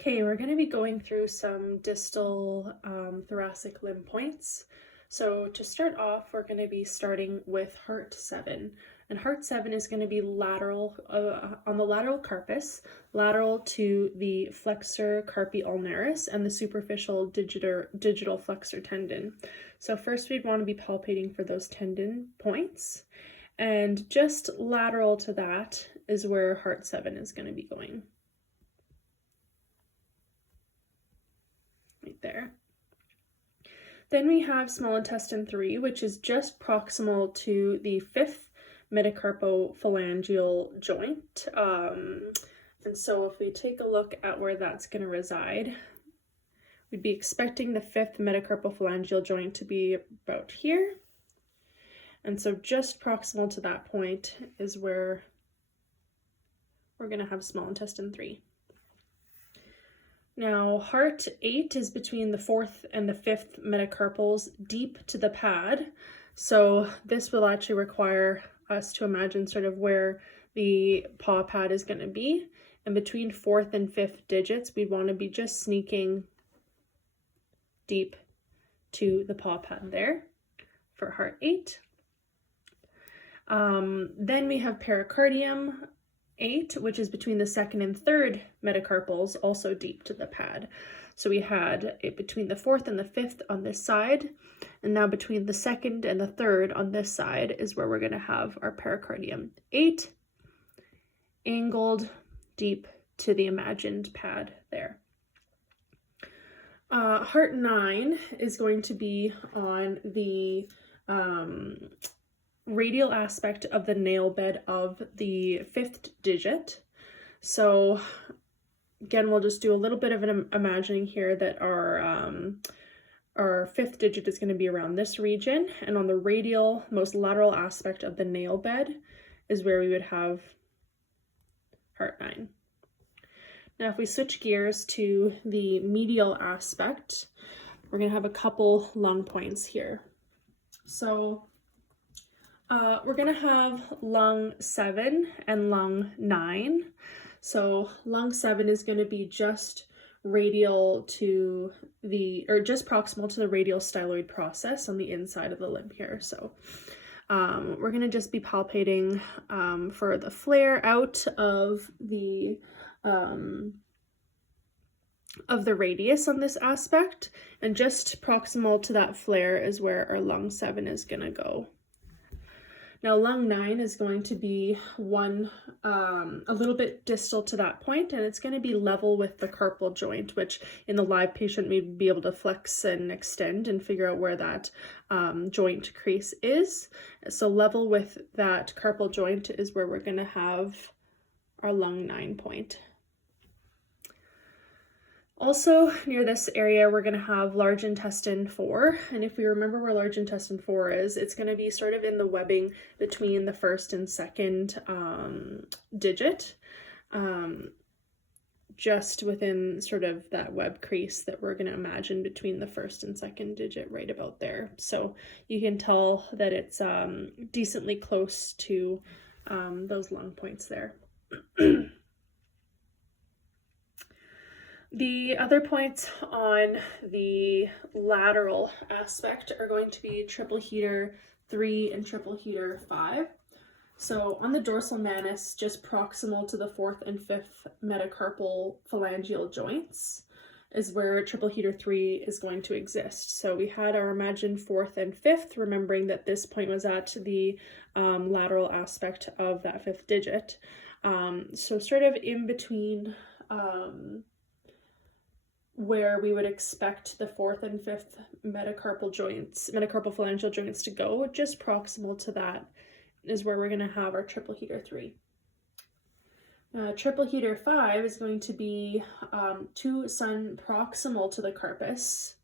Okay, we're going to be going through some distal thoracic limb points. So to start off, we're going to be starting with heart 7. And heart 7 is going to be lateral, on the lateral carpus, lateral to the flexor carpi ulnaris and the superficial digital flexor tendon. So first we'd want to be palpating for those tendon points. And just lateral to that is where heart 7 is going to be going. Right there. Then we have small intestine 3, which is just proximal to the 5th metacarpophalangeal joint. And so if we take a look at where that's going to reside, we'd be expecting the 5th metacarpophalangeal joint to be about here. And so just proximal to that point is where we're going to have small intestine 3. Now, heart 8 is between the 4th and the 5th metacarpals deep to the pad. So this will actually require us to imagine sort of where the paw pad is going to be. And between 4th and 5th digits, we'd want to be just sneaking deep to the paw pad there for heart 8. Then we have pericardium 8, which is between the 2nd and 3rd metacarpals, also deep to the pad. So we had it between the 4th and the 5th on this side, and now between the 2nd and the 3rd on this side is where we're going to have our pericardium 8, angled deep to the imagined pad there. Heart 9 is going to be on the radial aspect of the nail bed of the 5th digit. So again, we'll just do a little bit of an imagining here that our 5th digit is going to be around this region, and on the radial, most lateral aspect of the nail bed is where we would have heart 9. Now, if we switch gears to the medial aspect, we're going to have a couple lung points here. So we're going to have lung 7 and lung 9. So lung 7 is going to be just radial to the, or just proximal to the radial styloid process on the inside of the limb here. So we're going to just be palpating for the flare out of the radius on this aspect, and just proximal to that flare is where our lung 7 is going to go. Now, lung 9 is going to be a little bit distal to that point, and it's going to be level with the carpal joint, which in the live patient we'd be able to flex and extend and figure out where that joint crease is. So level with that carpal joint is where we're going to have our lung 9 point. Also, near this area, we're going to have large intestine 4, and if we remember where large intestine 4 is, it's going to be sort of in the webbing between the 1st and 2nd digit, just within sort of that web crease that we're going to imagine between the 1st and 2nd digit right about there. So you can tell that it's decently close to those lung points there. The other points on the lateral aspect are going to be triple heater 3 and triple heater 5. So on the dorsal manus, just proximal to the 4th and 5th metacarpal phalangeal joints is where triple heater 3 is going to exist. So we had our imagined 4th and 5th, remembering that this point was at the lateral aspect of that 5th digit. So sort of in between where we would expect the 4th and 5th metacarpal phalangeal joints to go, just proximal to that is where we're going to have our triple heater 3. Triple heater 5 is going to be to sun proximal to the carpus,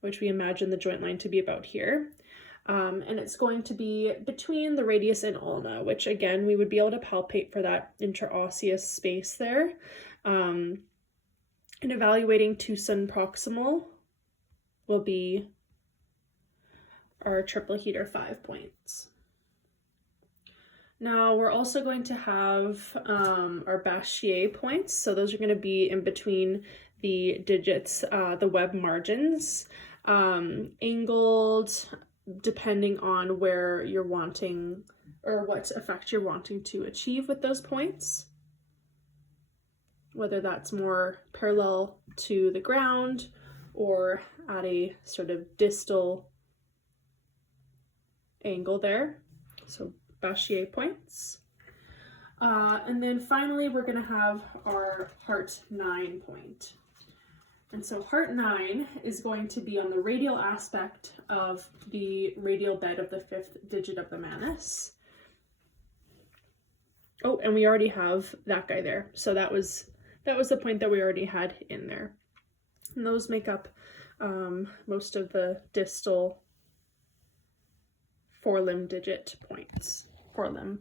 which we imagine the joint line to be about here. And it's going to be between the radius and ulna, which again, we would be able to palpate for that interosseous space there. And evaluating to sun proximal will be our triple heater 5 points. Now we're also going to have our Bachier points. So those are going to be in between the digits, the web margins, angled depending on where you're wanting or what effect you're wanting to achieve with those points. Whether that's more parallel to the ground or at a sort of distal angle there. So Bachier points. And then finally, we're going to have our Heart 9 point. And so Heart 9 is going to be on the radial aspect of the radial bed of the 5th digit of the manus. Oh, and we already have that guy there. So that was the point that we already had in there. And those make up most of the distal forelimb digit points, forelimb